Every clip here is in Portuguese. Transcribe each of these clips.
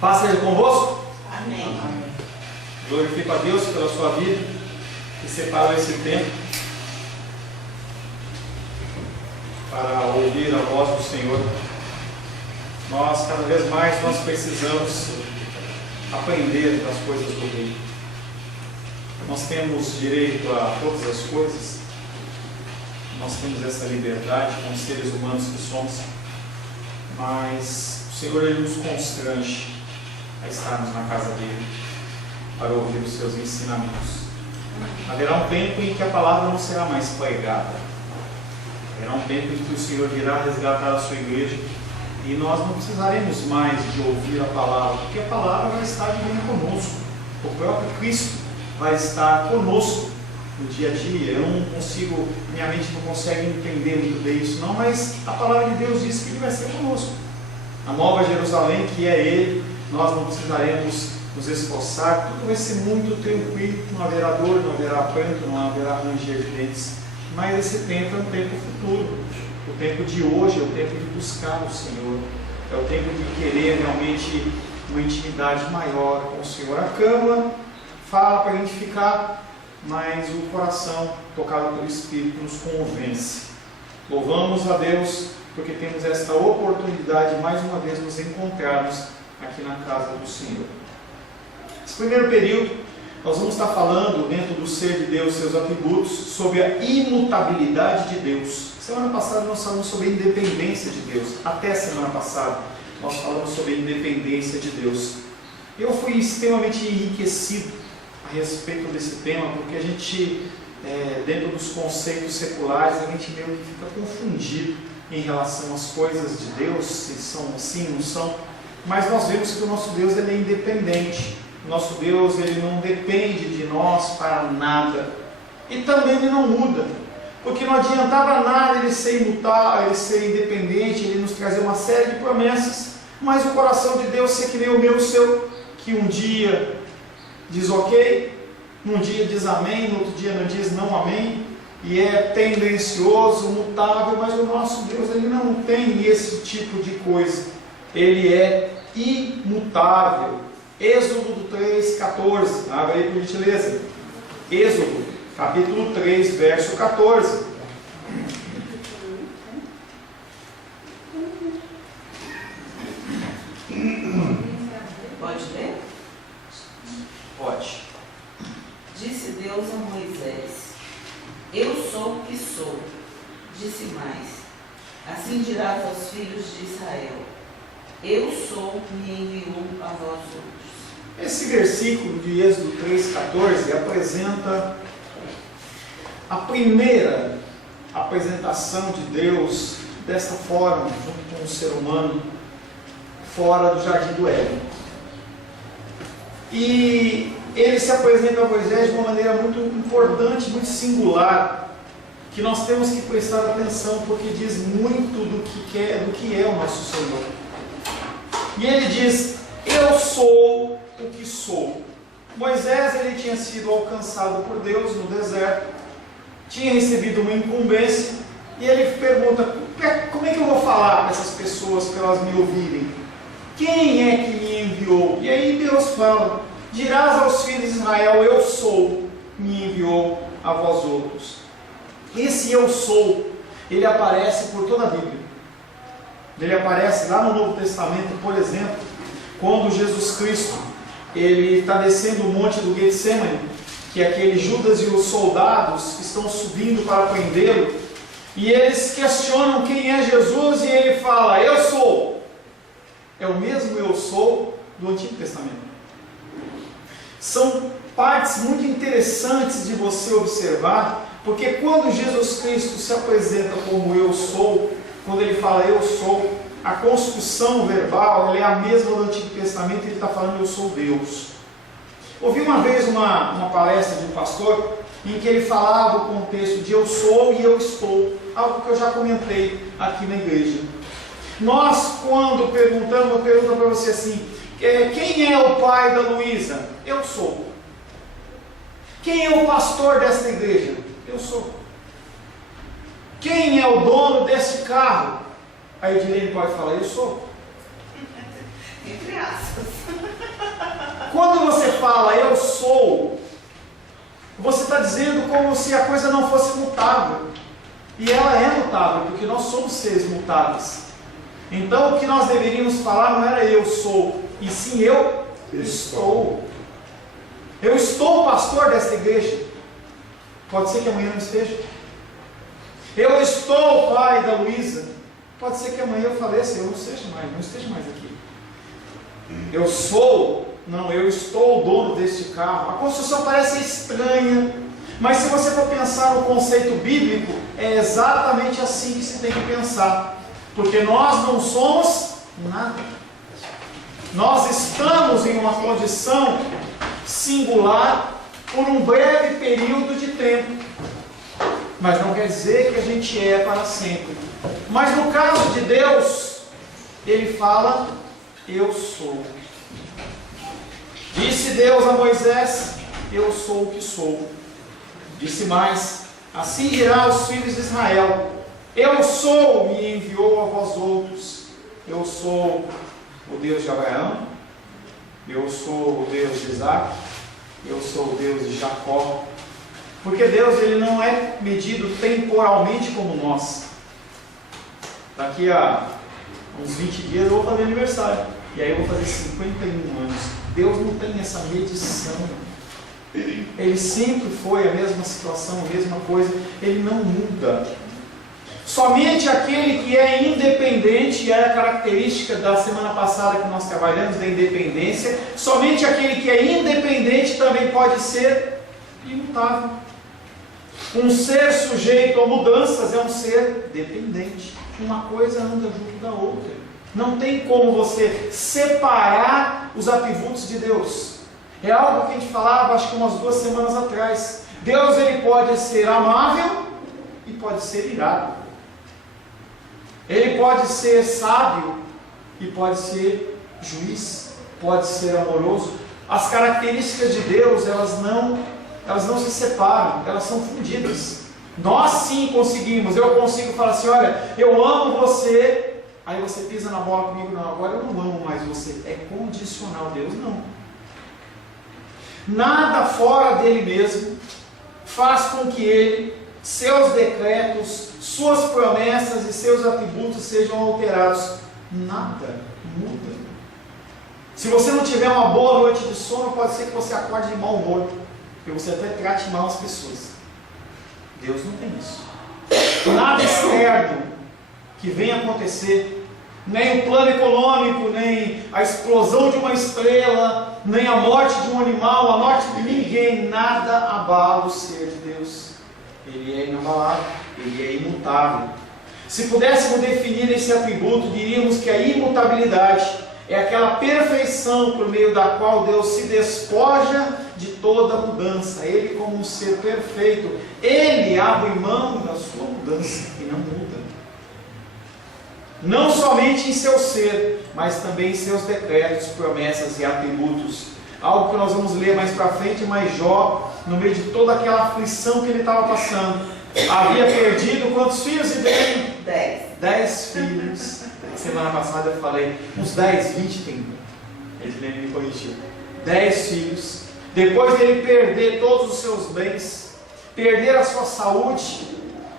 Paz seja convosco. Amém. Glorifico a Deus pela sua vida, que separou esse tempo para ouvir a voz do Senhor. Nós, cada vez mais, nós precisamos aprender das coisas do Reino. Nós temos direito a todas as coisas, nós temos essa liberdade como seres humanos que somos, mas o Senhor, Ele nos constrange a estarmos na casa dele para ouvir os seus ensinamentos. Haverá um tempo em que a palavra não será mais pregada. Haverá um tempo em que o Senhor virá resgatar a sua igreja e nós não precisaremos mais de ouvir a palavra, porque a palavra vai estar vivendo conosco. O próprio Cristo vai estar conosco no dia a dia. Eu não consigo, minha mente não consegue entender muito bem isso não, mas a palavra de Deus diz que Ele vai ser conosco. A Nova Jerusalém, que é Ele, nós não precisaremos nos esforçar, tudo vai ser muito tranquilo, não haverá dor, não haverá pranto, não haverá ranger de dentes. Mas esse tempo é um tempo futuro. O tempo de hoje é o tempo de buscar o Senhor, é o tempo de querer realmente uma intimidade maior com o Senhor. A cama fala para a gente ficar, mas o coração, tocado pelo Espírito, nos convence. Louvamos a Deus porque temos esta oportunidade de mais uma vez nos encontrarmos aqui na casa do Senhor. Nesse primeiro período, nós vamos estar falando dentro do ser de Deus, seus atributos, sobre a imutabilidade de Deus. Semana passada nós falamos sobre a independência de Deus. Até a semana passada nós falamos sobre a independência de Deus. Eu fui extremamente enriquecido a respeito desse tema, porque a gente, dentro dos conceitos seculares, a gente meio que fica confundido em relação às coisas de Deus, se são assim, não são. Mas nós vemos que o nosso Deus, ele é independente. O nosso Deus, ele não depende de nós para nada. E também ele não muda. Porque não adiantava nada ele ser imutável, ele ser independente, ele nos trazer uma série de promessas, mas o coração de Deus ser que nem o meu e o seu, que um dia diz ok, num dia diz amém, no outro dia não diz não amém, e é tendencioso, mutável, mas o nosso Deus, ele não tem esse tipo de coisa. Ele é imutável. Êxodo 3:14, abre aí por gentileza. Êxodo, capítulo 3, verso 14. Pode ler? Pode. Disse Deus a Moisés: Eu sou o que sou. Disse mais: Assim dirás aos filhos de Israel: Eu sou, me enviou a vós outros. Esse versículo de Êxodo 3,14 apresenta a primeira apresentação de Deus desta forma, junto com o ser humano, fora do jardim do Éden. E ele se apresenta a Moisés de uma maneira muito importante, muito singular, que nós temos que prestar atenção, porque diz muito do que é o nosso Senhor. E ele diz: Eu sou o que sou. Moisés, ele tinha sido alcançado por Deus no deserto, tinha recebido uma incumbência, e ele pergunta: como é que eu vou falar para essas pessoas para elas me ouvirem? Quem é que me enviou? E aí Deus fala: Dirás aos filhos de Israel: Eu sou, me enviou a vós outros. Esse eu sou, ele aparece por toda a Bíblia. Ele aparece lá no Novo Testamento, por exemplo, quando Jesus Cristo ele está descendo o monte do Getsemane, que aqueles Judas e os soldados estão subindo para prendê-lo, e eles questionam quem é Jesus, e ele fala: Eu sou. É o mesmo eu sou do Antigo Testamento. São partes muito interessantes de você observar, porque quando Jesus Cristo se apresenta como eu sou, quando ele fala eu sou, a construção verbal é a mesma do Antigo Testamento. Ele está falando eu sou Deus. Ouvi uma vez uma palestra de um pastor em que ele falava o contexto de eu sou e eu estou, algo que eu já comentei aqui na igreja. Nós, quando perguntamos, eu pergunto para você assim: quem é o pai da Luísa? Eu sou. Quem é o pastor desta igreja? Eu sou. quem é o dono desse carro? Aí o Edilene pode falar, eu sou. Entre aspas. Quando você fala, eu sou, você está dizendo como se a coisa não fosse mutável. E ela é mutável, porque nós somos seres mutáveis. Então o que nós deveríamos falar não era eu sou, e sim eu estou. Eu estou o pastor desta igreja. Pode ser que amanhã não esteja. Eu estou o pai da Luísa. Pode ser que amanhã eu faleça, eu não esteja mais aqui. Eu sou, não, eu estou o dono deste carro. A construção parece estranha, mas se você for pensar no conceito bíblico, é exatamente assim que se tem que pensar. Porque nós não somos nada. Nós estamos em uma condição singular por um breve período de tempo. Mas não quer dizer que a gente é para sempre. Mas no caso de Deus, Ele fala, eu sou. Disse Deus a Moisés, eu sou o que sou. Disse mais, assim dirá aos filhos de Israel, eu sou, me enviou a vós outros. Eu sou o Deus de Abraão, eu sou o Deus de Isaac, eu sou o Deus de Jacó. Porque Deus, ele não é medido temporalmente como nós. Daqui a uns 20 dias eu vou fazer aniversário, e aí eu vou fazer 51 anos. Deus não tem essa medição. Ele sempre foi a mesma situação, a mesma coisa, ele não muda. Somente aquele que é independente, e é a característica da semana passada que nós trabalhamos, da independência, somente aquele que é independente também pode ser imutável. Um ser sujeito a mudanças é um ser dependente. Uma coisa anda junto da outra. Não tem como você separar os atributos de Deus. É algo que a gente falava, acho que umas 2 semanas atrás. Deus, ele pode ser amável e pode ser irado. Ele pode ser sábio e pode ser juiz, pode ser amoroso. As características de Deus, elas não se separam, elas são fundidas. Nós sim conseguimos, eu consigo falar assim, olha, eu amo você, aí você pisa na bola comigo, não, agora eu não amo mais você. É condicional, Deus não. Nada fora dele mesmo faz com que ele, seus decretos, suas promessas e seus atributos sejam alterados. Nada muda. Se você não tiver uma boa noite de sono, pode ser que você acorde de mau humor, porque você até trate mal as pessoas. Deus não tem isso. Nada externo que venha acontecer, nem o plano econômico, nem a explosão de uma estrela, nem a morte de um animal, a morte de ninguém, nada abala o ser de Deus. Ele é inabalável, ele é imutável. Se pudéssemos definir esse atributo, diríamos que a imutabilidade é aquela perfeição por meio da qual Deus se despoja de toda mudança. Ele, como um ser perfeito, ele abre mão da sua mudança e não muda. Não somente em seu ser, mas também em seus decretos, promessas e atributos. Algo que nós vamos ler mais para frente, mas Jó, no meio de toda aquela aflição que ele estava passando, havia perdido quantos filhos ele tem? 10 filhos. Semana passada eu falei, uns 10, 20 tem. Ele me corrigiu. 10 filhos. Depois dele perder todos os seus bens, perder a sua saúde,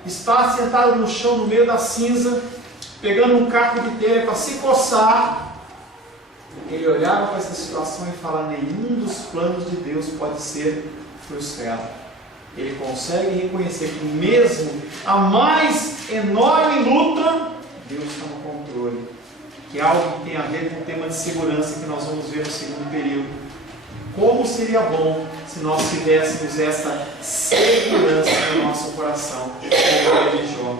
estar sentado no chão no meio da cinza, pegando um caco de telha para se coçar, ele olhava para essa situação e falava, nenhum dos planos de Deus pode ser frustrado. Ele consegue reconhecer que mesmo a mais enorme luta, Deus está no controle, que é algo que tem a ver com o tema de segurança que nós vamos ver no segundo período. Como seria bom se nós tivéssemos essa segurança no nosso coração, como é de Jó.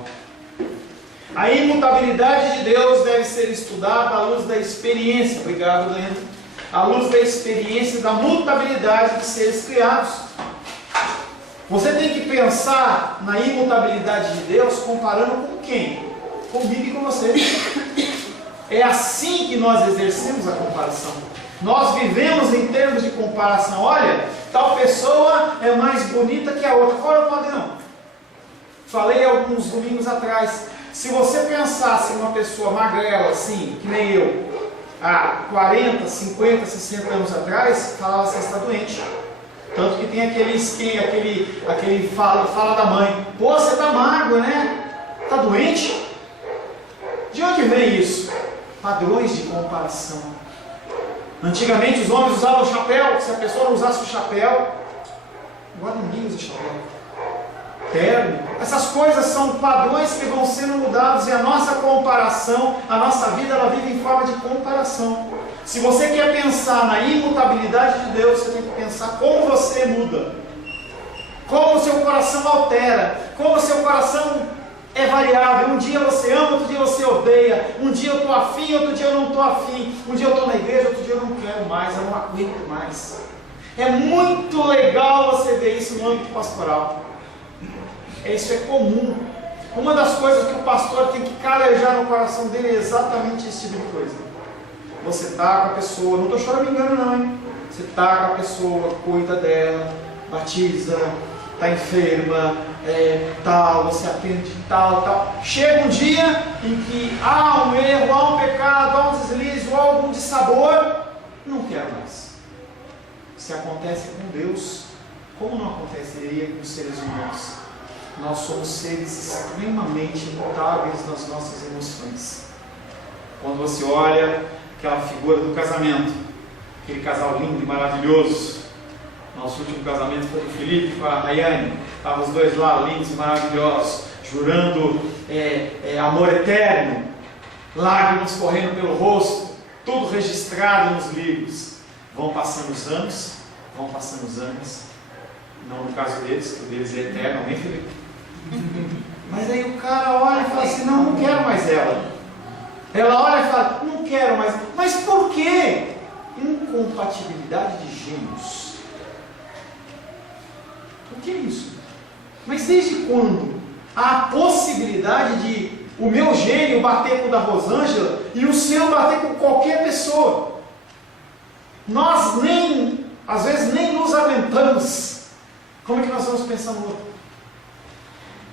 A imutabilidade de Deus deve ser estudada à luz da experiência, obrigado, Leandro, à luz da experiência da mutabilidade de seres criados. Você tem que pensar na imutabilidade de Deus comparando com quem? Comigo e com você. É assim que nós exercemos a comparação. Nós vivemos em termos de comparação. Olha, tal pessoa é mais bonita que a outra. Qual é o padrão? Falei alguns domingos atrás, se você pensasse em uma pessoa magrela, assim, que nem eu, há 40, 50, 60 anos atrás, falava assim, está doente. Tanto que tem aquele esquema, aquele fala da mãe, pô, você está magro, né? Está doente? De onde vem isso? Padrões de comparação. Antigamente os homens usavam chapéu, se a pessoa não usasse o chapéu, agora ninguém usa chapéu. Terno. Essas coisas são padrões que vão sendo mudados e a nossa comparação, a nossa vida, ela vive em forma de comparação. Se você quer pensar na imutabilidade de Deus, você tem que pensar como você muda, como o seu coração altera, como o seu coração é variável. Um dia você ama, outro dia você odeia. Um dia eu estou afim, outro dia eu não estou afim. Um dia eu estou na igreja, outro dia eu não quero mais, eu não aguento mais. É muito legal você ver isso no âmbito pastoral. Isso é comum. Uma das coisas que o pastor tem que calejar no coração dele é exatamente esse tipo de coisa. Você está com a pessoa, não estou choramingando não, hein? Você está com a pessoa, cuida dela, batiza, está enferma, tal, você atende tal. Chega um dia em que há um erro, há um pecado, há um deslize, há algum dissabor, não quero mais. Se acontece com Deus, como não aconteceria com os seres humanos? Nós somos seres extremamente mutáveis nas nossas emoções. Quando você olha aquela figura do casamento, aquele casal lindo e maravilhoso, nosso último casamento foi do Felipe com a Rayane, estavam os dois lá, lindos e maravilhosos, jurando amor eterno, lágrimas correndo pelo rosto, tudo registrado nos livros. Vão passando os anos, não no caso deles, que o deles é eterno, nem Felipe. Mas aí o cara olha e fala assim, não quero mais ela. Ela olha e fala, não quero mais. Mas por quê? Incompatibilidade de gênios. O que é isso? Mas desde quando há a possibilidade de o meu gênio bater com o da Rosângela e o seu bater com qualquer pessoa? Nós às vezes nem nos aguentamos. Como é que nós vamos pensar no outro?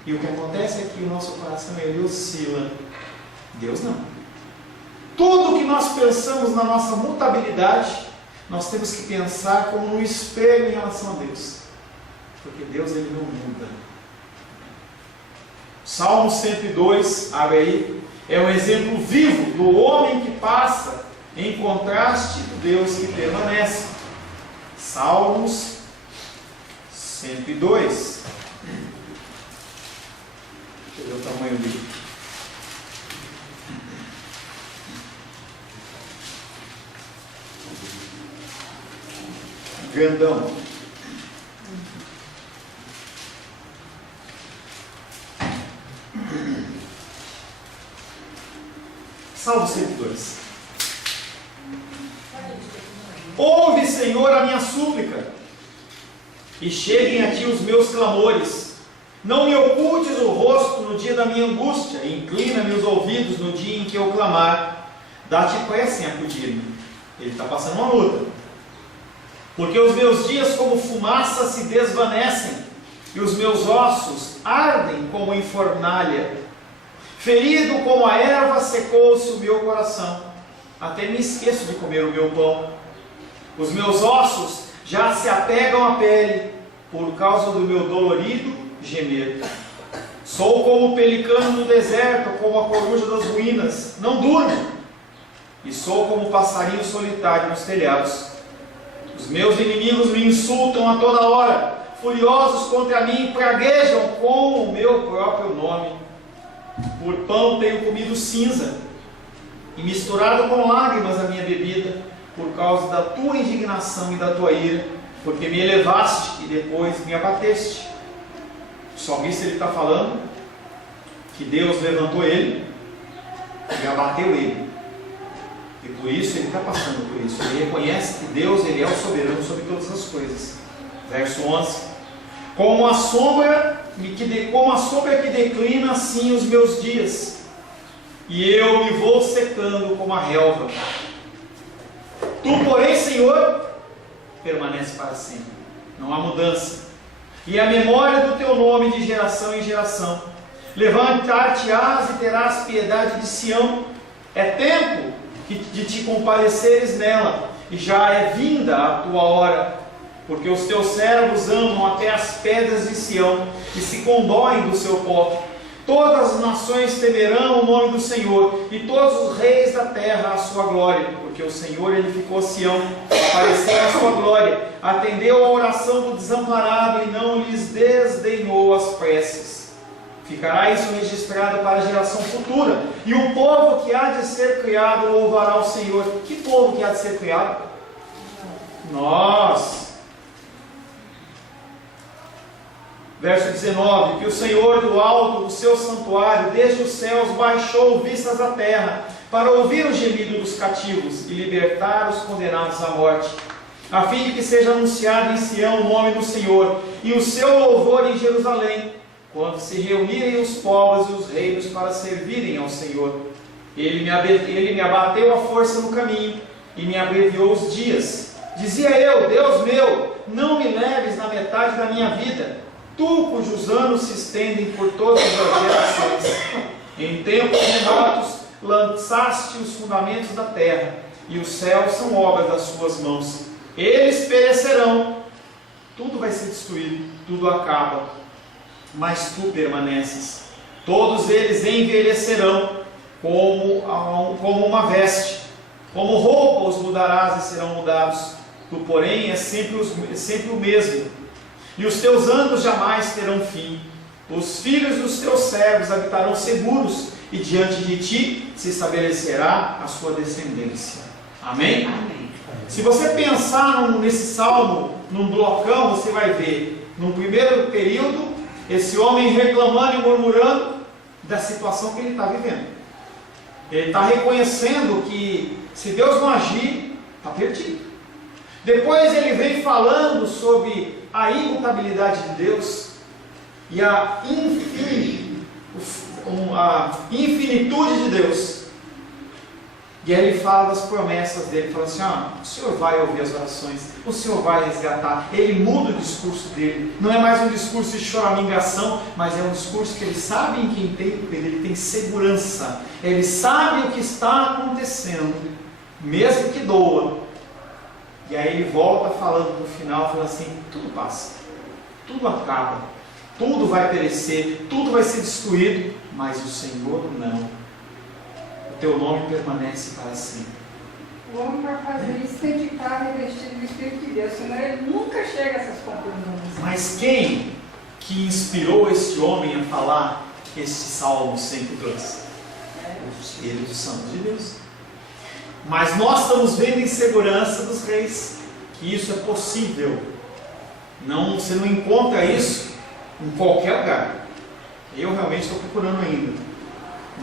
E o que acontece é que o nosso coração ele oscila. Deus não. Tudo que nós pensamos na nossa mutabilidade, nós temos que pensar como um espelho em relação a Deus. Porque Deus ele não muda. Salmo 102, abre aí, é um exemplo vivo do homem que passa, em contraste do Deus que permanece. Salmos 102. Deixa eu ver o tamanho dele. Grandão. Salmo 102. Ouve, Senhor, a minha súplica, e cheguem a ti os meus clamores. Não me ocultes o rosto no dia da minha angústia, e inclina-me os ouvidos no dia em que eu clamar. Dá-te pressa em acudir-me. Ele está passando uma luta. Porque os meus dias como fumaça se desvanecem, e os meus ossos ardem como em fornalha. Ferido como a erva secou-se o meu coração, até me esqueço de comer o meu pão. Os meus ossos já se apegam à pele, por causa do meu dolorido gemer. Sou como o pelicano no deserto, como a coruja das ruínas, não durmo, e sou como o passarinho solitário nos telhados. Os meus inimigos me insultam a toda hora, furiosos contra mim, praguejam com o meu próprio nome. Por pão tenho comido cinza, e misturado com lágrimas a minha bebida, por causa da tua indignação e da tua ira, porque me elevaste e depois me abateste. O salmista ele está falando que Deus levantou ele e abateu ele, e por isso ele está passando por isso. Ele reconhece que Deus ele é o soberano sobre todas as coisas. Verso 11: como a sombra que declina, assim os meus dias, e eu me vou secando como a relva. Tu, porém, Senhor, permanece para sempre, não há mudança. e a memória do teu nome de geração em geração. Levantar-te-ás e terás piedade de Sião. É tempo de te compadeceres nela, e já é vinda a tua hora, porque os teus servos amam até as pedras de Sião, e se condoem do seu pó. Todas as nações temerão o nome do Senhor, e todos os reis da terra a sua glória, porque o Senhor edificou Sião, apareceu a sua glória, atendeu a oração do desamparado, e não lhes desdenhou as preces. Ficará isso registrado para a geração futura, e o povo que há de ser criado louvará o Senhor. Que povo que há de ser criado? Nós. Verso 19: que o Senhor do alto do seu santuário, desde os céus, baixou vistas à terra, para ouvir o gemido dos cativos, e libertar os condenados à morte, a fim de que seja anunciado em Sião o nome do Senhor, e o seu louvor em Jerusalém, quando se reunirem os povos e os reinos para servirem ao Senhor. Ele me abateu a força no caminho, e me abreviou os dias. Dizia eu: Deus meu, não me leves na metade da minha vida, tu cujos anos se estendem por todas as gerações. Em tempos remotos lançaste os fundamentos da terra, e os céus são obras das suas mãos. Eles perecerão, tudo vai ser destruído, tudo acaba, mas tu permaneces. Todos eles envelhecerão como uma veste, como roupa os mudarás e serão mudados. Tu, porém, és sempre o mesmo, e os teus anos jamais terão fim. Os filhos dos teus servos habitarão seguros, e diante de ti se estabelecerá a sua descendência. Amém? Amém. Se você pensar nesse salmo, num blocão, você vai ver, no primeiro período, esse homem reclamando e murmurando da situação que ele está vivendo. Ele está reconhecendo que, se Deus não agir, está perdido. Depois ele vem falando sobre a imutabilidade de Deus e a infinitude de Deus. E aí ele fala das promessas dele, fala assim: o Senhor vai ouvir as orações, o Senhor vai resgatar. Ele muda o discurso dele, não é mais um discurso de choramingação, mas é um discurso que ele sabe em quem tem, ele tem segurança, ele sabe o que está acontecendo, mesmo que doa. E aí ele volta falando no final, fala assim: tudo passa, tudo acaba, tudo vai perecer, tudo vai ser destruído, mas o Senhor não. O teu nome permanece para sempre. O homem, para fazer isso, tem que estar revestido do Espírito de Deus, senão ele nunca chega a essas conclusões. Mas quem que inspirou este homem a falar este Salmo 102? O Espírito Santo de Deus. Mas nós estamos vendo insegurança dos reis, que isso é possível. Você não encontra isso em qualquer lugar. Eu realmente estou procurando ainda,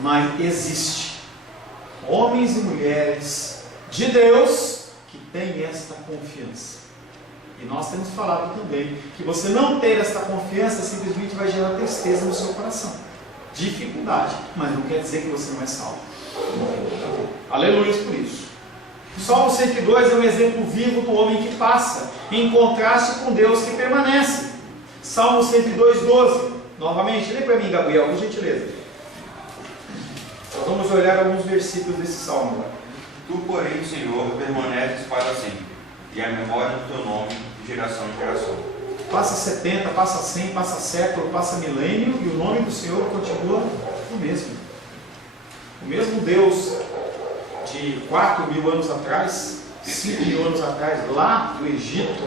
mas existe homens e mulheres de Deus que têm esta confiança. E nós temos falado também que você não ter esta confiança simplesmente vai gerar tristeza no seu coração, dificuldade, mas não quer dizer que você não é salvo. Aleluia por isso. O Salmo 102 é um exemplo vivo do homem que passa, em contraste com Deus que permanece. Salmo 102, 12. Novamente, lê para mim, Gabriel, por gentileza. Nós vamos olhar alguns versículos desse salmo. Tu, porém, Senhor, permaneces para sempre, e a memória do teu nome de geração em geração. Passa 70, passa 100, passa século, passa milênio, e o nome do Senhor continua o mesmo. O mesmo Deus de 4.000 anos atrás, 5.000 anos atrás, lá do Egito,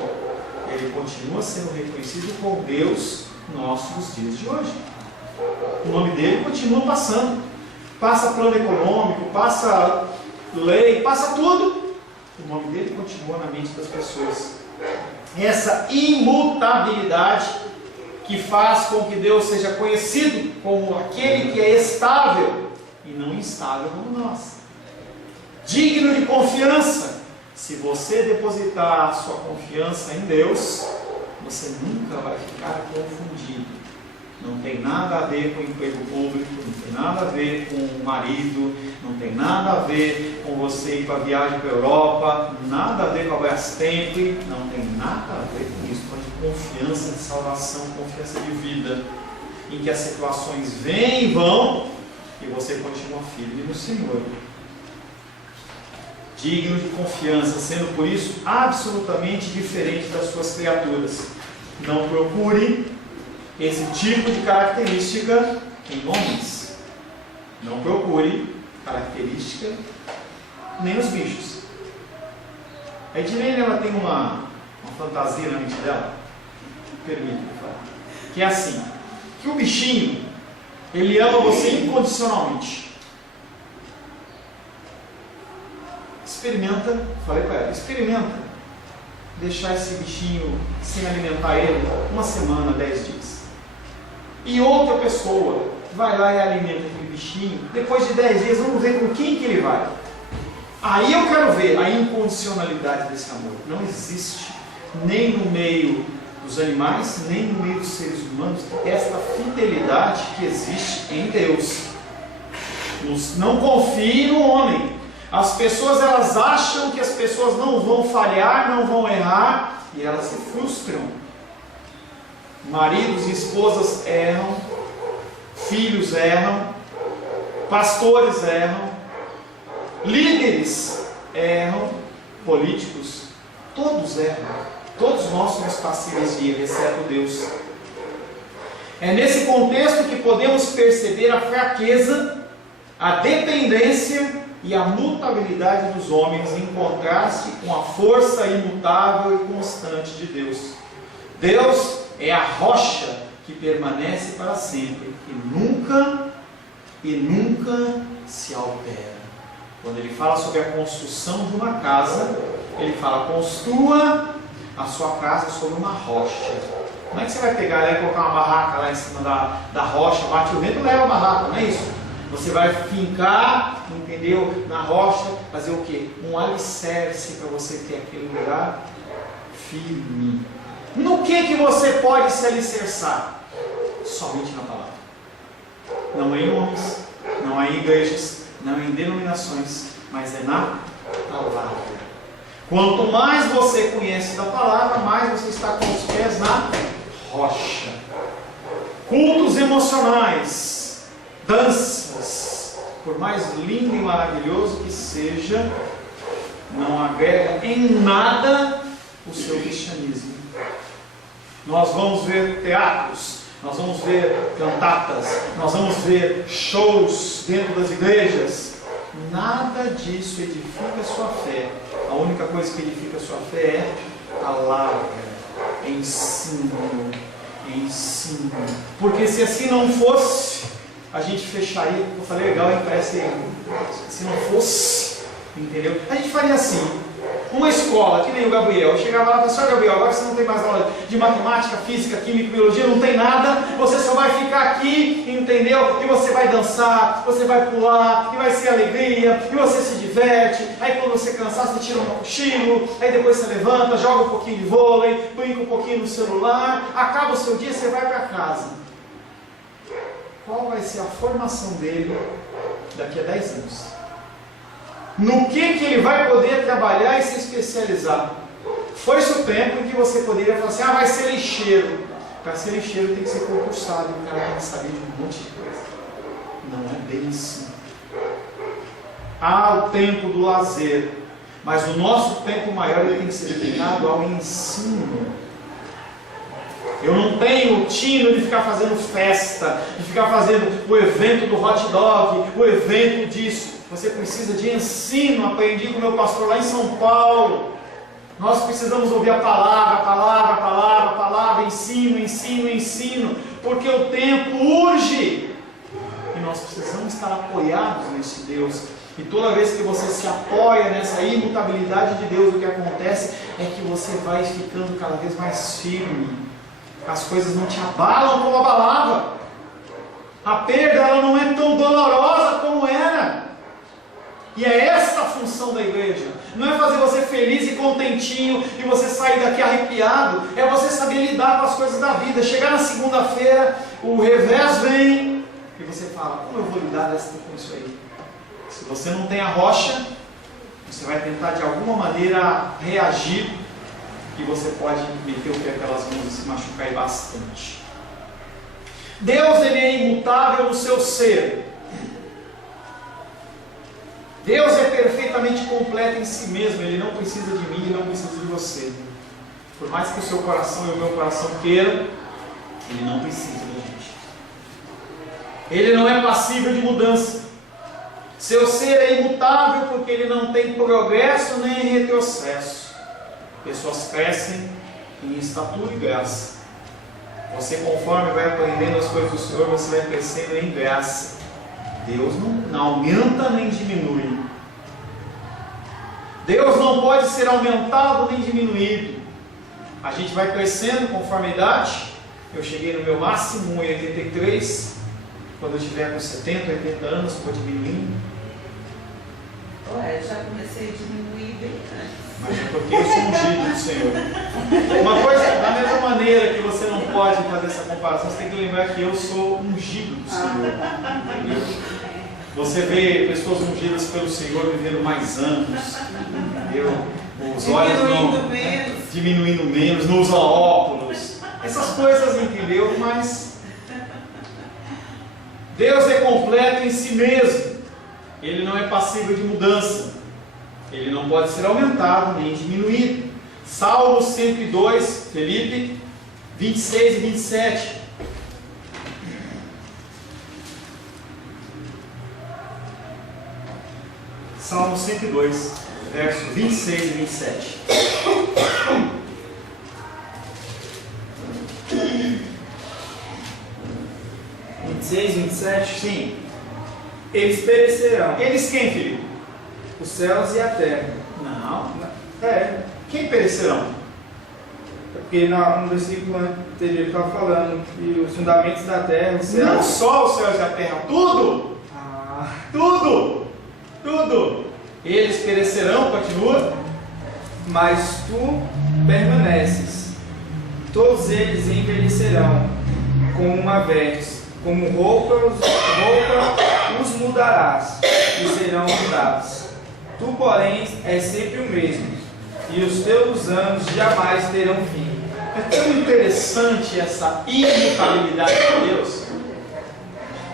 ele continua sendo reconhecido como Deus nosso nos dias de hoje. O nome dele continua passando. Passa plano econômico, passa lei, passa tudo. O nome dele continua na mente das pessoas. Essa imutabilidade que faz com que Deus seja conhecido como aquele que é estável e não instável como nós. Digno de confiança. Se você depositar a sua confiança em Deus, você nunca vai ficar confundido. Não tem nada a ver com emprego público, não tem nada a ver com o marido, não tem nada a ver com você ir para viagem para a Europa, nada a ver com a Brastemp, não tem nada a ver com isso. Mas de confiança de salvação, confiança de vida, em que as situações vêm e vão e você continua firme no Senhor. Digno de confiança, sendo por isso absolutamente diferente das suas criaturas. Não procure esse tipo de característica em homens. Não procure característica nem nos bichos. A Edilene, ela tem uma fantasia na mente dela, permita-me falar, que é assim, que o bichinho, ele ama você incondicionalmente. Experimenta, falei para ela, experimenta deixar esse bichinho sem alimentar ele uma semana, 10 dias. E outra pessoa vai lá e alimenta aquele bichinho, depois de 10 dias, vamos ver com quem que ele vai. Aí eu quero ver a incondicionalidade desse amor. Não existe, nem no meio dos animais, nem no meio dos seres humanos, esta fidelidade que existe em Deus. Não confie no homem. As pessoas, elas acham que as pessoas não vão falhar, não vão errar, e elas se frustram. Maridos e esposas erram, filhos erram, pastores erram, líderes erram, políticos, todos erram. Todos nós somos passíveis de erro, exceto Deus. É nesse contexto que podemos perceber a fraqueza, a dependência e a mutabilidade dos homens em contraste com a força imutável e constante de Deus. Deus é a rocha que permanece para sempre e nunca se altera. Quando ele fala sobre a construção de uma casa, ele fala: construa a sua casa sobre uma rocha. Como é que você vai pegar e colocar uma barraca lá em cima da rocha, bate o vento e leva a barraca, não é isso? Você vai fincar, entendeu? Na rocha, fazer o quê? Um alicerce para você ter aquele lugar firme. No que você pode se alicerçar? Somente na palavra. Não é em homens, não é em igrejas, não é em denominações, mas é na palavra. Quanto mais você conhece da palavra, mais você está com os pés na rocha. Cultos emocionais, danças, por mais lindo e maravilhoso que seja, não agrega em nada o seu cristianismo. Nós vamos ver teatros, nós vamos ver cantatas, nós vamos ver shows dentro das igrejas. Nada disso edifica a sua fé. A única coisa que edifica a sua fé é palavra, ensino. Porque se assim não fosse, a gente fecharia. Eu falei legal, hein? Parece. Se não fosse, entendeu? A gente faria assim. Uma escola, que nem o Gabriel. Eu chegava lá e falava: Gabriel, agora você não tem mais aula de matemática, física, química, biologia, não tem nada, você só vai ficar aqui, entendeu? E você vai dançar, você vai pular, e vai ser alegria, e você se diverte. Aí quando você cansar, você tira um cochilo, aí depois você levanta, joga um pouquinho de vôlei, brinca um pouquinho no celular, acaba o seu dia, você vai para casa. Qual vai ser a formação dele daqui a 10 anos? No que ele vai poder trabalhar e se especializar? Foi-se o tempo em que você poderia falar assim: vai ser lixeiro. Para ser lixeiro tem que ser concursado, o cara tem que saber de um monte de coisa. Não é bem assim. Há o tempo do lazer, mas o nosso tempo maior ele tem que ser dedicado ao ensino. Eu não tenho o tino de ficar fazendo festa, de ficar fazendo o evento do hot dog, o evento disso. Você precisa de ensino. Aprendi com o meu pastor lá em São Paulo. Nós precisamos ouvir a palavra, ensino, porque o tempo urge. E nós precisamos estar apoiados nesse Deus. E toda vez que você se apoia nessa imutabilidade de Deus, o que acontece é que você vai ficando cada vez mais firme. As coisas não te abalam como abalava. A perda ela não é tão dolorosa como era. E é essa a função da igreja. Não é fazer você feliz e contentinho e você sair daqui arrepiado. É você saber lidar com as coisas da vida. Chegar na segunda-feira, o revés vem e você fala: como eu vou lidar com isso aí? Se você não tem a rocha, você vai tentar de alguma maneira reagir e você pode meter o pé pelas mãos e se machucar aí bastante. Deus, ele é imutável no seu ser. Deus é perfeitamente completo em si mesmo. Ele não precisa de mim, ele não precisa de você. Por mais que o seu coração e o meu coração queiram, ele não precisa da gente. Ele não é passível de mudança. Seu ser é imutável porque ele não tem progresso nem retrocesso. Pessoas crescem em estatura e graça. Você, conforme vai aprendendo as coisas do Senhor, você vai crescendo em graça. Deus não aumenta nem diminui. Deus não pode ser aumentado nem diminuído. A gente vai crescendo conforme a idade. Eu cheguei no meu máximo em 83. Quando eu estiver com 70, 80 anos, vou diminuindo. Eu já comecei a diminuir bem antes. Mas é porque eu sou ungido do Senhor. Uma coisa, da mesma maneira que você não pode fazer essa comparação, você tem que lembrar que eu sou ungido do Senhor. Entendeu? Você vê pessoas ungidas pelo Senhor vivendo mais anos, entendeu? Os olhos diminuindo menos, não usam óculos, essas coisas, entendeu? Mas Deus é completo em si mesmo. Ele não é passível de mudança. Ele não pode ser aumentado nem diminuído. Salmo 102, Felipe, 26 e 27. Salmo 102, verso 26 e 27. e 27? Sim. Eles perecerão, Eles quem, Felipe? os céus e a terra. Não. Quem perecerão? Porque no versículo anterior ele estava falando que os fundamentos da terra, os céus. Não só os céus e a terra, tudo! Tudo! Eles perecerão, continua. Mas tu permaneces. Todos eles envelhecerão como uma veste, como roupa os mudarás e serão mudados. Tu, porém, és sempre o mesmo, e os teus anos jamais terão fim. É tão interessante essa imutabilidade de Deus,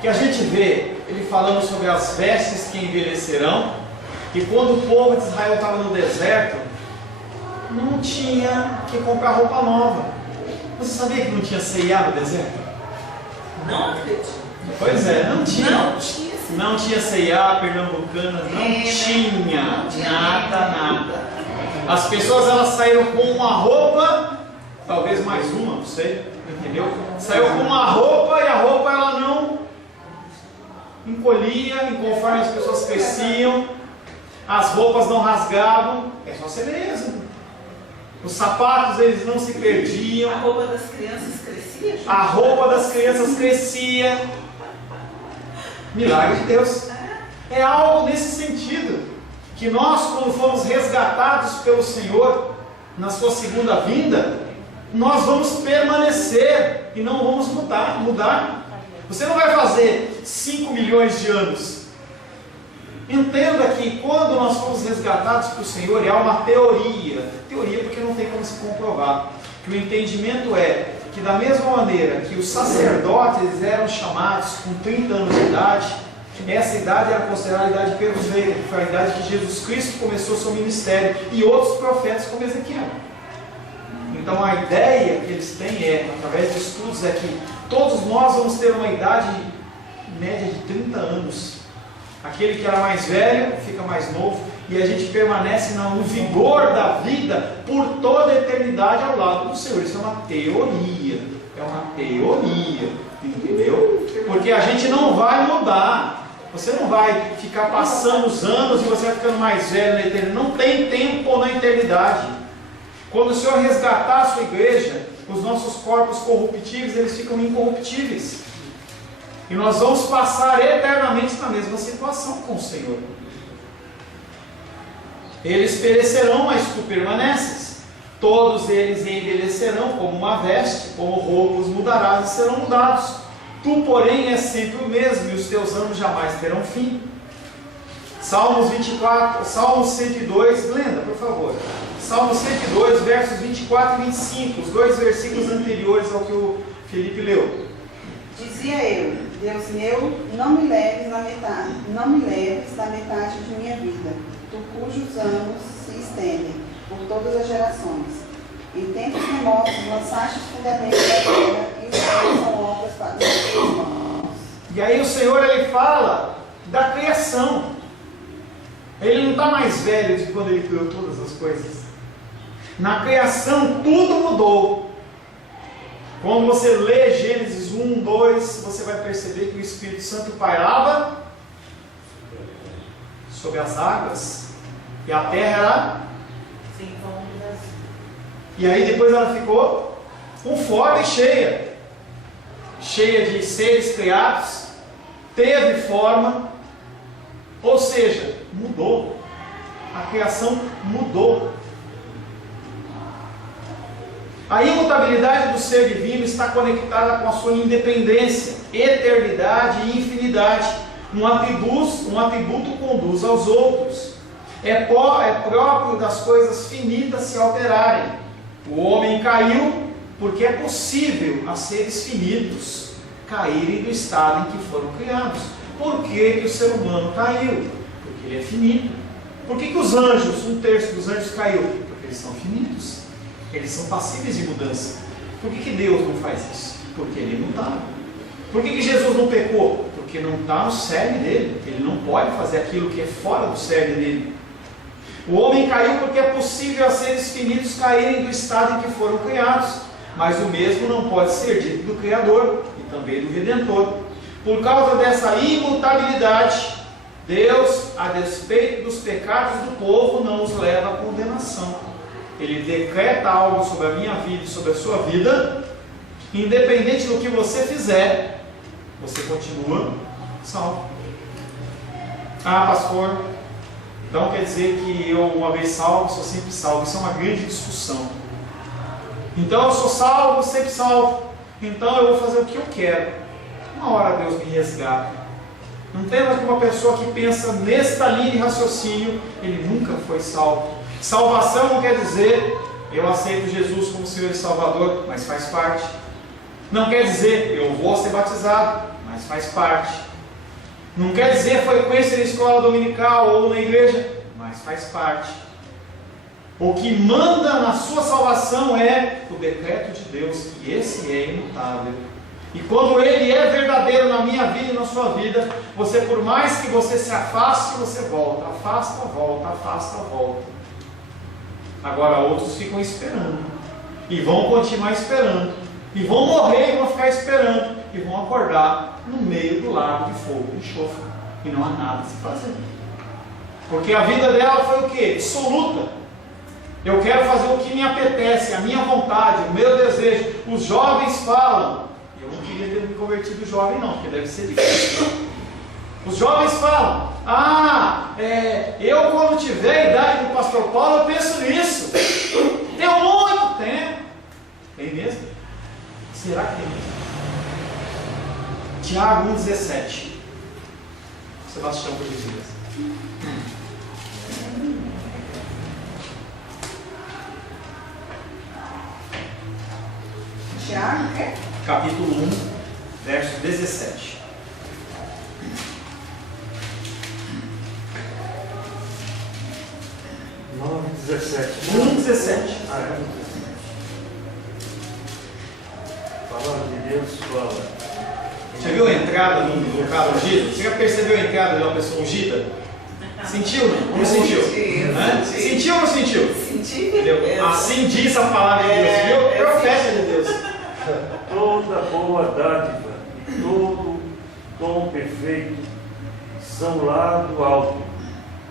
que a gente vê ele falando sobre as vestes que envelhecerão, e quando o povo de Israel estava no deserto, não tinha que comprar roupa nova. Você sabia que não tinha C&A no deserto? Não acredito. Pois é, não tinha. Não tinha. Não tinha C&A, Pernambucanas, não tinha nada. As pessoas, elas saíram com uma roupa, talvez mais uma, não sei, entendeu? Saiu com uma roupa e a roupa ela não encolhia, e conforme as pessoas cresciam, as roupas não rasgavam, é só ser mesmo. Os sapatos, eles não se perdiam. A roupa das crianças crescia? A roupa das crianças crescia. Milagre de Deus. É algo nesse sentido, que nós, quando fomos resgatados pelo Senhor na sua segunda vinda, nós vamos permanecer e não vamos mudar. Você não vai fazer 5 milhões de anos. Entenda que quando nós fomos resgatados pelo Senhor, é uma teoria porque não tem como se comprovar, que o entendimento é que da mesma maneira que os sacerdotes eram chamados com 30 anos de idade, essa idade era considerada a idade perfeita, que foi a idade que Jesus Cristo começou seu ministério, e outros profetas como Ezequiel. Então a ideia que eles têm é, através de estudos, é que todos nós vamos ter uma idade média de 30 anos. Aquele que era mais velho fica mais novo, e a gente permanece no vigor da vida por toda a eternidade ao lado do Senhor. Isso é uma teoria, entendeu? Porque a gente não vai mudar. Você não vai ficar passando os anos e você vai ficando mais velho na eternidade. Não tem tempo na eternidade. Quando o Senhor resgatar a sua igreja, os nossos corpos corruptíveis, eles ficam incorruptíveis. E nós vamos passar eternamente na mesma situação com o Senhor. Eles perecerão, mas tu permaneces. Todos eles envelhecerão como uma veste, como roupa os mudarás e serão mudados. Tu, porém, és sempre o mesmo, e os teus anos jamais terão fim. Salmos 102, Glenda, por favor. Salmos 102, versos 24 e 25, os dois versículos anteriores ao que o Felipe leu. Dizia eu, Deus meu, não me leves da metade de minha vida, tu cujos anos se estendem por todas as gerações. Em tempos remotos lançaste os fundamentos da terra, e os céus são obras para as tuas mãos. E aí o Senhor, ele fala da criação. Ele não está mais velho de quando ele criou todas as coisas. Na criação tudo mudou. Quando você lê Gênesis 1, 2, você vai perceber que o Espírito Santo pairava sobre as águas, e a terra era... E aí depois ela ficou com forma e cheia de seres criados, teve forma, ou seja, mudou. A criação mudou. A imutabilidade do ser divino está conectada com a sua independência, eternidade e infinidade. Um atributo conduz aos outros. É próprio das coisas finitas se alterarem. O homem caiu porque é possível a seres finitos caírem do estado em que foram criados. Por que o ser humano caiu? Porque ele é finito. Por que os anjos, 1/3 dos anjos caiu? Porque eles são finitos. Eles são passíveis de mudança. Por que Deus não faz isso? Porque ele é imutável. Por que Jesus não pecou? Porque não está no cerne dele. Ele não pode fazer aquilo que é fora do cerne dele. O homem caiu porque é possível a seres finitos caírem do estado em que foram criados. Mas o mesmo não pode ser dito do Criador e também do Redentor. Por causa dessa imutabilidade, Deus, a despeito dos pecados do povo, não os leva à condenação. Ele decreta algo sobre a minha vida e sobre a sua vida. Independente do que você fizer, você continua salvo. Ah, pastor, então quer dizer que eu, uma vez salvo, sou sempre salvo. Isso é uma grande discussão. Então eu sou salvo, sempre salvo. Então eu vou fazer o que eu quero. Uma hora Deus me resgata. Não tem mais que uma pessoa que pensa nesta linha de raciocínio, ele nunca foi salvo. Salvação não quer dizer eu aceito Jesus como Senhor e Salvador, mas faz parte. Não quer dizer eu vou ser batizado, mas faz parte. Não quer dizer frequência na escola dominical ou na igreja, mas faz parte. O que manda na sua salvação é o decreto de Deus, que esse é imutável. E quando ele é verdadeiro na minha vida e na sua vida, você, por mais que você se afaste, você volta, afasta, volta, afasta, volta. Agora outros ficam esperando, e vão continuar esperando, e vão morrer e vão ficar esperando, e vão acordar no meio do lago de fogo e enxofre, e não há nada a se fazer. Porque a vida dela foi o quê? Dissoluta. Eu quero fazer o que me apetece, a minha vontade, o meu desejo. Os jovens falam. Eu não queria ter me convertido jovem não, porque deve ser difícil. Os jovens falam: eu quando tiver a idade do pastor Paulo, eu penso nisso. Tem muito tempo. Tem mesmo? Será que tem mesmo? Tiago 1,17. Sebastião, por gentileza. Tiago, Capítulo 1, verso 17. Nove, 17. 1,17. A palavra de Deus fala. Você viu a entrada do cara ungido? Você já percebeu a entrada de uma pessoa ungida? Sentiu, não? Não sentiu? Sentiu ou não sentiu? Senti. Entendeu? Assim diz a palavra de Deus. Viu? Profeta de Deus. Toda boa dádiva e todo dom perfeito são lá do alto,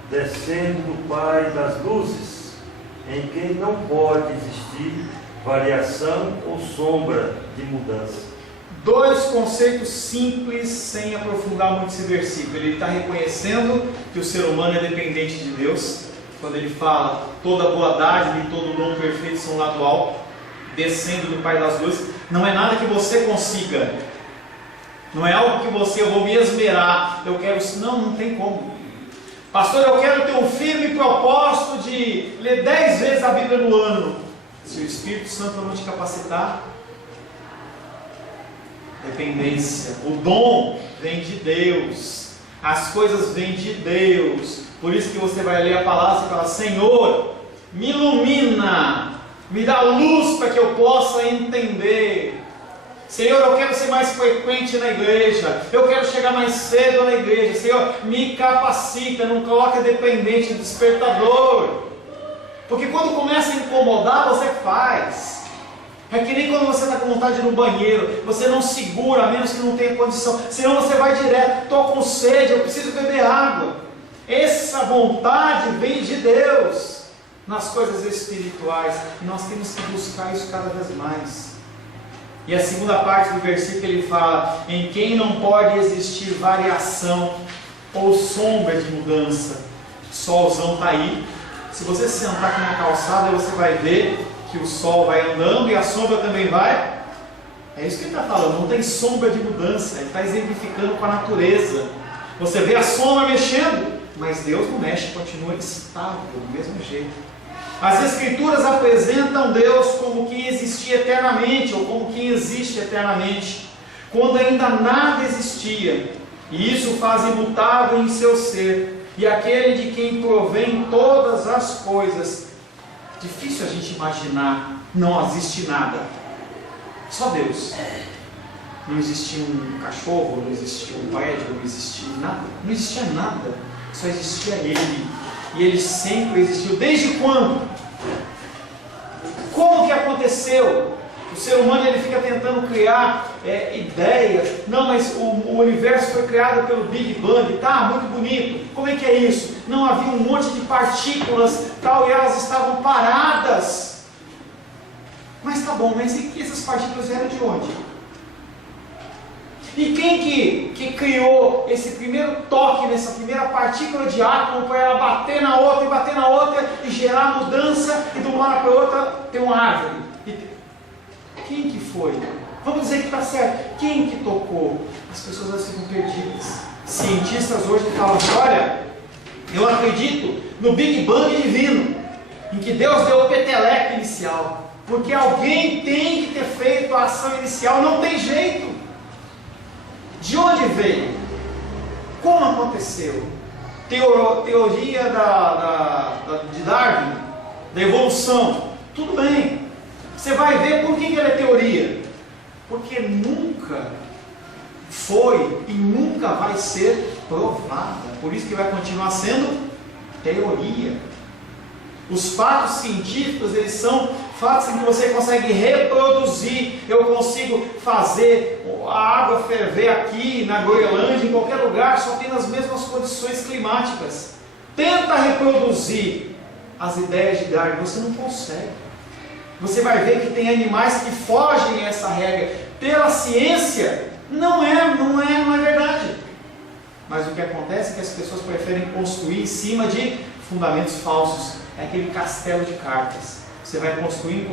descendo do Pai das luzes, em quem não pode existir variação ou sombra de mudança. Dois conceitos simples, sem aprofundar muito esse versículo. Ele está reconhecendo que o ser humano é dependente de Deus. quando ele fala toda boa dádiva e todo dom perfeito são lá do alto, descendo do Pai das luzes. Não é nada que você consiga, não é algo que eu vou me esmerar, eu quero, não tem como. Pastor, eu quero ter um firme propósito de ler 10 vezes a Bíblia no ano. Se o Espírito Santo não te capacitar, dependência. O dom vem de Deus, as coisas vêm de Deus. Por isso que você vai ler a palavra e fala: Senhor, me ilumina, me dá luz para que eu possa entender. Senhor, eu quero ser mais frequente na igreja, eu quero chegar mais cedo na igreja. Senhor, me capacita, não coloca dependente do despertador, porque quando começa a incomodar, você faz. É que nem quando você está com vontade de ir no banheiro, você não segura, a menos que não tenha condição, senão você vai direto: estou com sede, eu preciso beber água. Essa vontade vem de Deus nas coisas espirituais, e nós temos que buscar isso cada vez mais. E a segunda parte do versículo ele fala: em quem não pode existir variação ou sombra de mudança. O solzão está aí. Se você se sentar aqui na calçada, você vai ver que o sol vai andando e a sombra também vai. É isso que ele está falando, não tem sombra de mudança. Ele está exemplificando com a natureza. Você vê a sombra mexendo, mas Deus não mexe, continua estável, do mesmo jeito. As Escrituras apresentam Deus como quem existia eternamente, ou como quem existe eternamente, quando ainda nada existia, e isso faz imutável em seu ser, e aquele de quem provém todas as coisas. Difícil a gente imaginar, não existe nada, só Deus. Não existia um cachorro, não existia um prédio, não existia nada, não existia nada, só existia Ele. E Ele sempre existiu. Desde quando? Como que aconteceu? O ser humano ele fica tentando criar ideias. Não, mas o universo foi criado pelo Big Bang. Tá, muito bonito. Como é que é isso? Não, havia um monte de partículas tal, e elas estavam paradas. Mas tá bom, mas e que essas partículas vieram de onde? E quem que criou esse primeiro toque nessa primeira partícula de átomo para ela bater na outra e gerar mudança, e de uma hora para outra ter uma árvore? Quem que foi? Vamos dizer que está certo. Quem que tocou? As pessoas elas ficam perdidas. Cientistas hoje falam: olha, eu acredito no Big Bang divino, em que Deus deu o peteleco inicial, porque alguém tem que ter feito a ação inicial, não tem jeito. De onde veio? Como aconteceu? Teoria de Darwin, da evolução. Tudo bem. Você vai ver por que ela é teoria. Porque nunca foi e nunca vai ser provada. Por isso que vai continuar sendo teoria. Os fatos científicos, eles são fatos em que você consegue reproduzir. Eu consigo fazer a água ferver aqui na Groenlândia, em qualquer lugar, só tem as mesmas condições climáticas. Tenta reproduzir as ideias de Darwin, você não consegue. Você vai ver que tem animais que fogem a essa regra. Pela ciência, não é verdade. Mas o que acontece é que as pessoas preferem construir em cima de fundamentos falsos. É aquele castelo de cartas. Você vai construindo.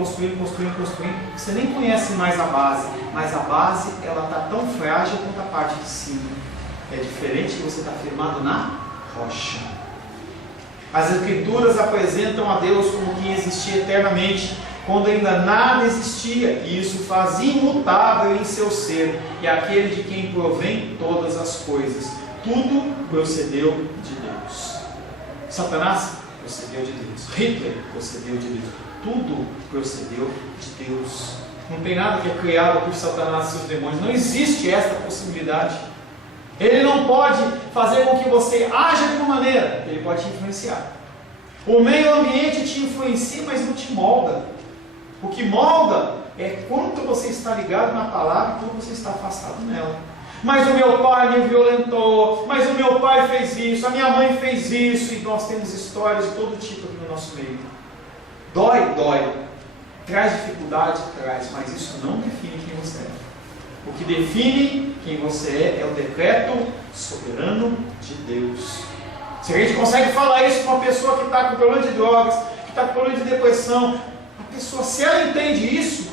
Você nem conhece mais a base, mas a base ela está tão frágil quanto a parte de cima. É diferente de você estar firmado na rocha. As Escrituras apresentam a Deus como quem existia eternamente, quando ainda nada existia, e isso faz imutável em seu ser, e aquele de quem provém todas as coisas. Tudo procedeu de Deus. Satanás procedeu de Deus. Hitler procedeu de Deus. Tudo procedeu de Deus. Não tem nada que é criado por Satanás e seus demônios. Não existe essa possibilidade. Ele não pode fazer com que você haja de uma maneira. Ele pode te influenciar. O meio ambiente te influencia, mas não te molda. O que molda é quanto você está ligado na palavra e quanto você está afastado nela. Mas o meu pai me violentou, mas o meu pai fez isso, a minha mãe fez isso, e nós temos histórias de todo tipo aqui no nosso meio. Dói, traz dificuldade, mas isso não define quem você é. O que define quem você é o decreto soberano de Deus. Se a gente consegue falar isso para uma pessoa que está com problema de drogas, que está com problema de depressão, a pessoa, se ela entende isso,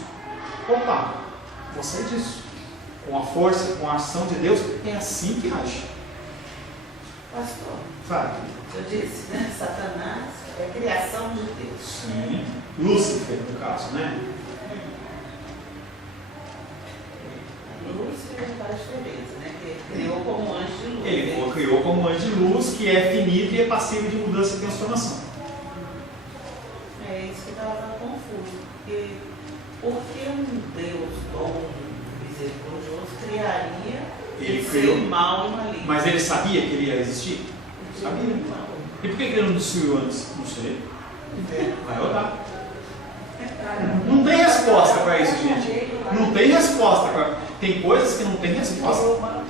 opa, vou sair disso. Com a força, com a ação de Deus, é assim que age. Pastor, Fala. eu disse, né? Satanás é criação de Deus. Sim. Lúcifer, no caso, né? Lúcifer faz diferença, né? Que ele criou como anjo de luz. Ele criou como anjo de luz, que é finito e é passível de mudança e transformação. É isso que estava confuso. Porque por que um Deus bom, misericordioso, criaria Ele ser criou. mal e maligno? Mas ele sabia que ele ia existir? Sabia. E por que ele não destruiu antes? Não sei. Vai rodar. Não tem resposta para isso, gente. Não tem resposta. Tem coisas que não tem resposta.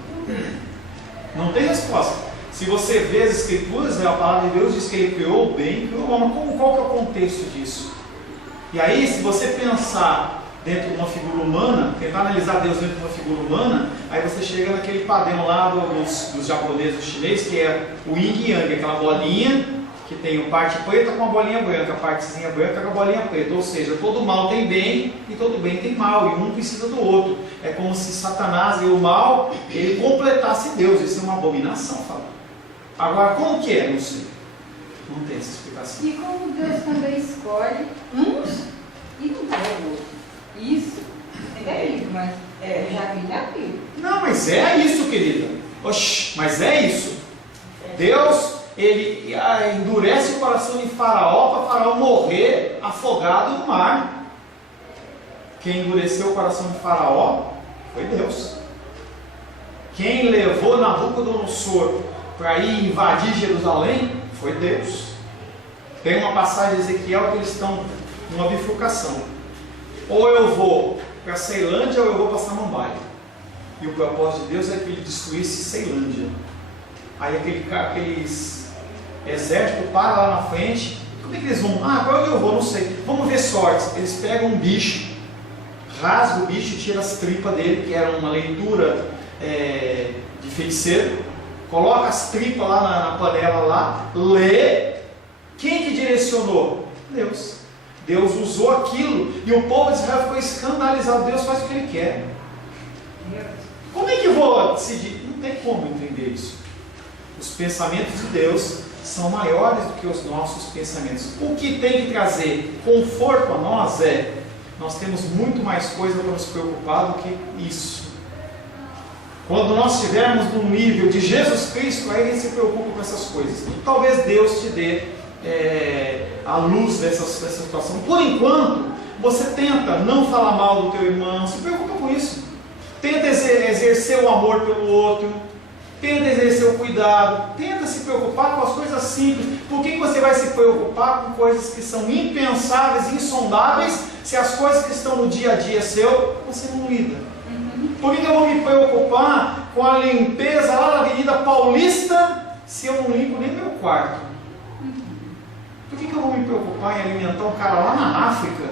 Não tem resposta. Se você vê as escrituras, a palavra de Deus diz que ele criou o bem e criou o mal. Mas qual que é o contexto disso? E aí, se você pensar dentro de uma figura humana, tentar analisar Deus dentro de uma figura humana, aí você chega naquele padrão lá dos japoneses, dos chineses, que é o yin e yang, aquela bolinha que tem a parte preta com a bolinha branca, a partezinha branca com a bolinha preta. Ou seja, todo mal tem bem e todo bem tem mal, e um precisa do outro. É como se Satanás e o mal, ele completasse Deus. Isso é uma abominação, fala. Agora, como que é? Não sei. Não tem essa explicação. E como Deus também escolhe uns e não dá o outro. Isso é lindo, mas eu já vi na Bíblia. Não, mas é isso, querida. Oxi, mas é isso. Deus, ele endurece o coração de Faraó para Faraó morrer afogado no mar. Quem endureceu o coração de Faraó foi Deus. Quem levou Nabucodonosor para ir invadir Jerusalém foi Deus. Tem uma passagem de Ezequiel que eles estão numa bifurcação. Ou eu vou para Ceilândia ou eu vou para Samambaia. E o propósito de Deus é que ele destruísse Ceilândia. Aí aqueles exércitos param lá na frente. Como é que eles vão? Ah, agora eu vou, não sei. Vamos ver sorte. Eles pegam um bicho, rasgam o bicho e tiram as tripas dele, que era uma leitura de feiticeiro. Coloca as tripas lá na panela lá, lê. Quem que direcionou? Deus. Deus usou aquilo e o povo de Israel ficou escandalizado. Deus faz o que ele quer. Como é que eu vou decidir? Não tem como entender isso. Os pensamentos de Deus são maiores do que os nossos pensamentos. O que tem que trazer conforto a nós nós temos muito mais coisa para nos preocupar do que isso. Quando nós estivermos no nível de Jesus Cristo, aí a gente se preocupa com essas coisas. Talvez Deus te dê a luz dessa situação. Por enquanto, você tenta não falar mal do teu irmão, se preocupa com isso. Tenta exercer o amor pelo outro, tenta exercer o cuidado, tenta se preocupar com as coisas simples. Por que você vai se preocupar com coisas que são impensáveis, insondáveis, se as coisas que estão no dia a dia seu, você não lida? Por que eu vou me preocupar com a limpeza lá na Avenida Paulista, se eu não limpo nem meu quarto? Por que eu vou me preocupar em alimentar um cara lá na África,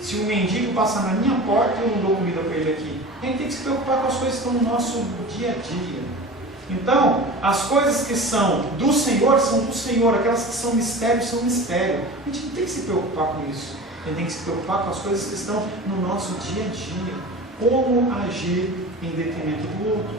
se um mendigo passa na minha porta e eu não dou comida para ele aqui? A gente tem que se preocupar com as coisas que estão no nosso dia a dia. Então, as coisas que são do Senhor, aquelas que são mistério, são mistério. A gente não tem que se preocupar com isso. A gente tem que se preocupar com as coisas que estão no nosso dia a dia. Como agir em detrimento do outro.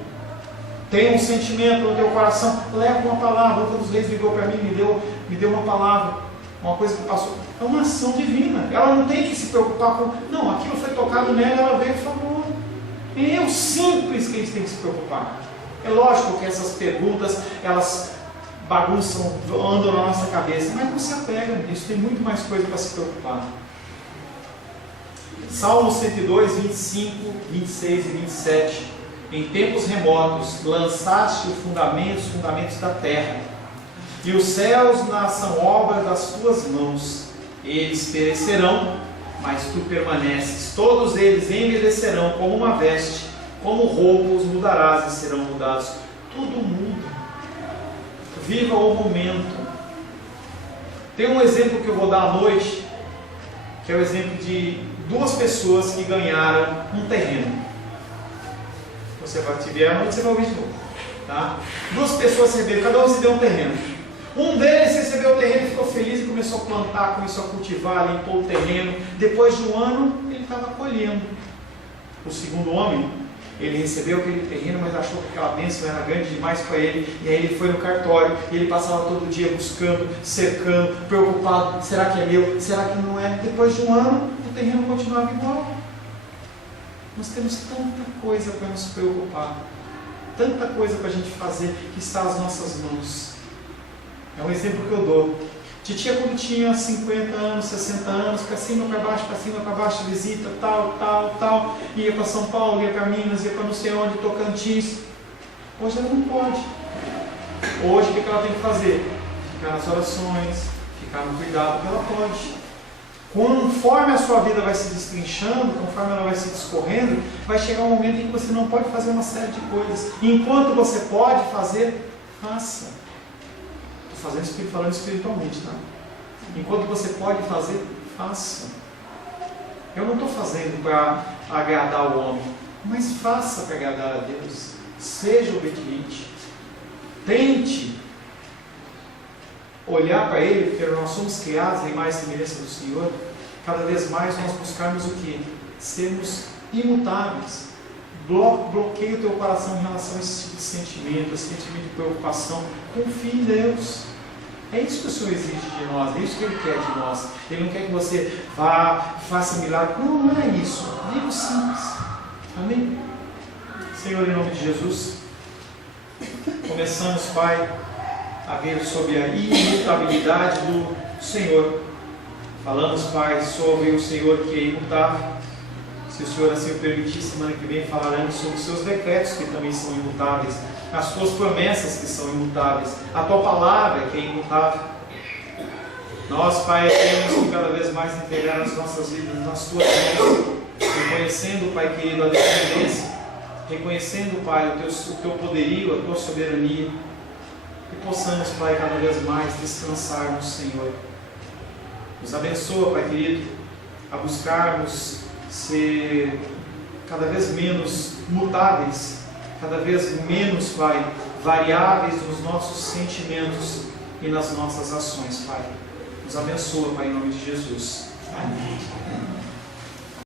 Tem um sentimento no teu coração, leva uma palavra. O dos Reis ligou para mim, me deu uma palavra, uma coisa que passou. É uma ação divina. Ela não tem que se preocupar com, não, aquilo foi tocado nela, ela veio e falou. É o simples que a gente tem que se preocupar. É lógico que essas perguntas, elas bagunçam, andam na nossa cabeça, mas não se apega nisso, tem muito mais coisa para se preocupar. Salmo 102, 25, 26 e 27. Em tempos remotos lançaste os fundamentos da terra, e os céus são obras das tuas mãos. Eles perecerão, mas tu permaneces. Todos eles envelhecerão como uma veste, como roupa os mudarás e serão mudados. Tudo muda. Viva o momento. Tem um exemplo que eu vou dar à noite, que é o exemplo de duas pessoas que ganharam um terreno. Você vai te ver à noite, você vai ouvir de novo. Tá? Duas pessoas receberam, cada um se deu um terreno. Um deles recebeu o terreno, ficou feliz e começou a plantar, começou a cultivar, limpou o terreno. Depois de um ano, ele estava colhendo. O segundo homem, ele recebeu aquele terreno, mas achou que aquela bênção era grande demais para ele. E aí ele foi no cartório, e ele passava todo dia buscando, cercando, preocupado. Será que é meu? Será que não é? Depois de um ano, o terreno continuava igual. Nós temos tanta coisa para nos preocupar, tanta coisa para a gente fazer que está às nossas mãos. É um exemplo que eu dou. Titia, quando tinha 50 anos, 60 anos, para cima, para baixo, visita, tal, ia para São Paulo, ia para Minas, ia para não sei onde, Tocantins. Hoje ela não pode. Hoje o que ela tem que fazer? Ficar nas orações, ficar no cuidado que ela pode. Conforme a sua vida vai se destrinchando, conforme ela vai se discorrendo, vai chegar um momento em que você não pode fazer uma série de coisas. Enquanto você pode fazer, faça. Falando espiritualmente, tá? Enquanto você pode fazer, faça. Eu não estou fazendo para agradar o homem, mas faça para agradar a Deus. Seja obediente. Tente olhar para Ele, porque nós somos criados em imagem e semelhança do Senhor. Cada vez mais nós buscarmos o quê? Sermos imutáveis. Bloqueia o teu coração em relação a esse tipo de sentimento, esse sentimento de preocupação. Confie em Deus. É isso que o Senhor exige de nós, é isso que Ele quer de nós. Ele não quer que você vá, faça milagre. Não, não é isso. Viva simples. Amém? Senhor, em nome de Jesus, começamos, Pai, a ver sobre a imutabilidade do Senhor. Falamos, Pai, sobre o Senhor que é imutável. Se o Senhor assim o permitir, semana que vem falaremos sobre os seus decretos que também são imutáveis, as tuas promessas que são imutáveis, a tua palavra que é imutável. Nós, Pai, temos que cada vez mais entregar as nossas vidas nas tuas mãos, reconhecendo, Pai querido, a dependência, reconhecendo, Pai, o teu poderio, a tua soberania, que possamos, Pai, cada vez mais descansar no Senhor. Nos abençoa, Pai querido, a buscarmos ser cada vez menos mutáveis, cada vez menos, Pai, variáveis nos nossos sentimentos e nas nossas ações, Pai. Nos abençoa, Pai, em nome de Jesus. Amém.